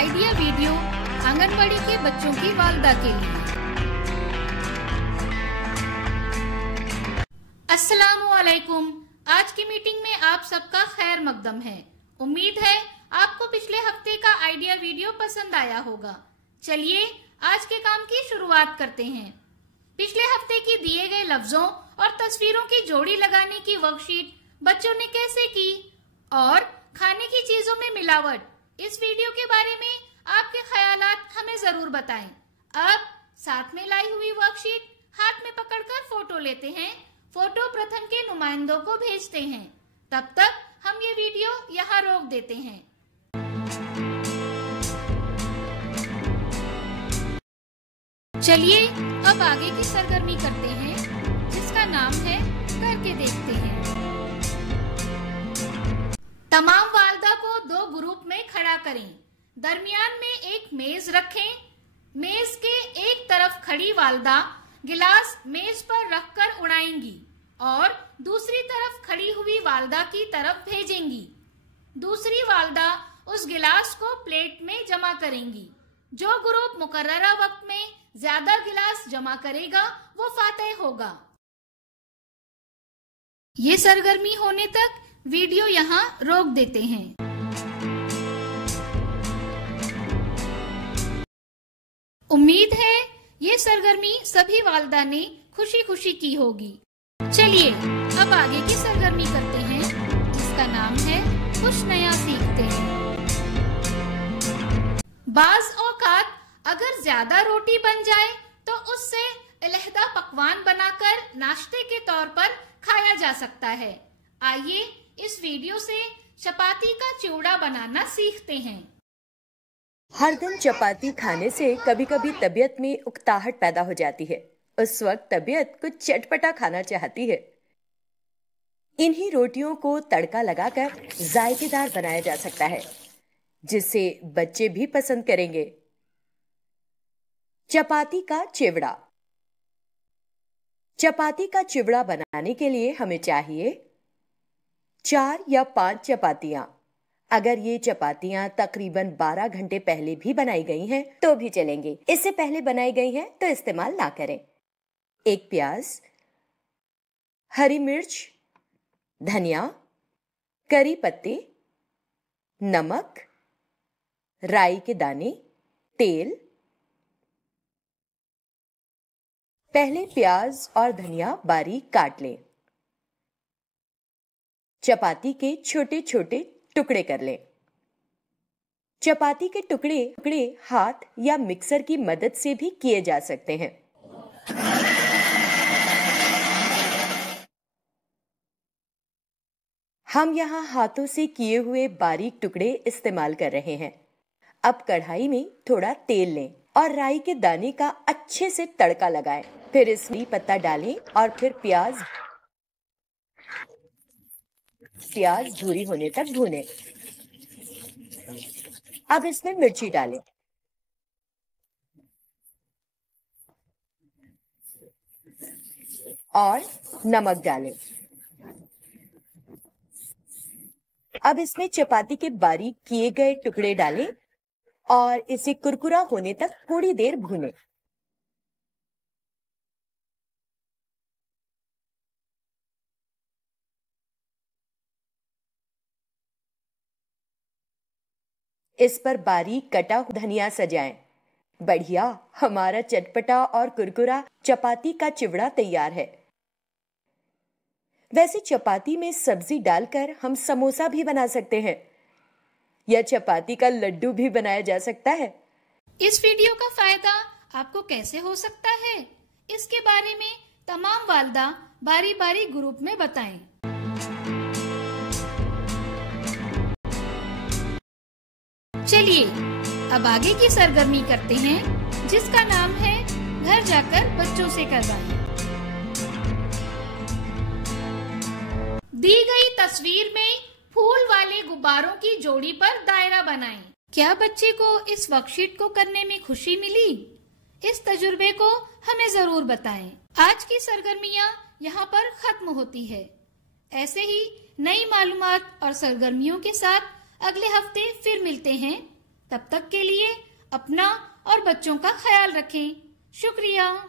Idea video anganwadi के बच्चों की वालदा के लिए। अस्सलामुअलैकुम। आज की मीटिंग में आप सबका खैर मकदम है। उम्मीद है आपको पिछले हफ्ते का आइडिया वीडियो पसंद आया होगा। चलिए आज के काम की शुरुआत करते हैं। पिछले हफ्ते की दिए गए लफ्जों और तस्वीरों की जोड़ी लगाने की वर्कशीट बच्चों ने कैसे की और खाने की चीजों में मिलावट, इस वीडियो के बारे में आपके ख्यालात हमें जरूर बताएं। अब साथ में लाई हुई वर्कशीट हाथ में पकड़कर फोटो लेते हैं, फोटो प्रथम के नुमाइंदों को भेजते हैं। तब तक हम ये वीडियो यहाँ रोक देते हैं। चलिए अब आगे की सरगर्मी करते हैं, जिसका नाम है करके देखते हैं। तमाम वालदा को दो ग्रुप में खड़ा करें। दरमियान में एक मेज रखें। मेज के एक तरफ खड़ी वालदा गिलास मेज पर रखकर उड़ाएंगी और दूसरी तरफ खड़ी हुई वालदा की तरफ भेजेंगी। दूसरी वालदा उस गिलास को प्लेट में जमा करेंगी। जो ग्रुप मुकर्ररा वक्त में ज्यादा गिलास जमा करेगा वो फातेह होगा। ये सरगर्मी होने तक वीडियो यहाँ रोक देते हैं। उम्मीद है ये सरगर्मी सभी वालदा ने खुशी खुशी की होगी। चलिए अब आगे की सरगर्मी करते हैं, जिसका नाम है कुछ नया सीखते हैं। बाज औकात अगर ज्यादा रोटी बन जाए तो उससे अलहदा पकवान बनाकर नाश्ते के तौर पर खाया जा सकता है। आइए इस वीडियो से चपाती का चिवड़ा बनाना सीखते हैं। हर दिन चपाती खाने से कभी कभी तबीयत में उकताहट पैदा हो जाती है। उस वक्त तबीयत कुछ चटपटा खाना चाहती है। इन्हीं रोटियों को तड़का लगाकर जायकेदार बनाया जा सकता है, जिसे बच्चे भी पसंद करेंगे। चपाती का चिवड़ा। चपाती का चिवड़ा बनाने के लिए हमें चाहिए 4 या 5 चपातियां। अगर ये चपातियां तकरीबन 12 घंटे पहले भी बनाई गई हैं तो भी चलेंगे। इससे पहले बनाई गई हैं तो इस्तेमाल ना करें। 1 प्याज, हरी मिर्च, धनिया, करी पत्ते, नमक, राई के दाने, तेल। पहले प्याज और धनिया बारीक काट लें। चपाती के छोटे छोटे टुकड़े कर लें। चपाती के टुकड़े हाथ या मिक्सर की मदद से भी किए जा सकते हैं। हम यहाँ हाथों से किए हुए बारीक टुकड़े इस्तेमाल कर रहे हैं। अब कढ़ाई में थोड़ा तेल लें और राई के दाने का अच्छे से तड़का लगाएं। फिर इसमें पत्ता डालें और फिर प्याज भूरी होने तक भूनें। अब इसमें मिर्ची डालें और नमक डालें। अब इसमें चपाती के बारीक किए गए टुकड़े डालें और इसे कुरकुरा होने तक थोड़ी देर भूनें। इस पर बारीक कटा हुआ धनिया सजाएं। बढ़िया, हमारा चटपटा और कुरकुरा चपाती का चिवड़ा तैयार है। वैसे चपाती में सब्जी डालकर हम समोसा भी बना सकते हैं या चपाती का लड्डू भी बनाया जा सकता है। इस वीडियो का फायदा आपको कैसे हो सकता है, इसके बारे में तमाम वालदा बारी बारी ग्रुप में बताएं। चलिए अब आगे की सरगर्मी करते हैं, जिसका नाम है घर जाकर बच्चों से करवाएं। दी गई तस्वीर में फूल वाले गुब्बारों की जोड़ी पर दायरा बनाएं। क्या बच्चे को इस वर्कशीट को करने में खुशी मिली? इस तजुर्बे को हमें जरूर बताएं। आज की सरगर्मियां यहाँ पर खत्म होती है। ऐसे ही नई मालूमात और सरगर्मियों के साथ अगले हफ्ते फिर मिलते हैं। तब तक के लिए अपना और बच्चों का ख्याल रखें। शुक्रिया।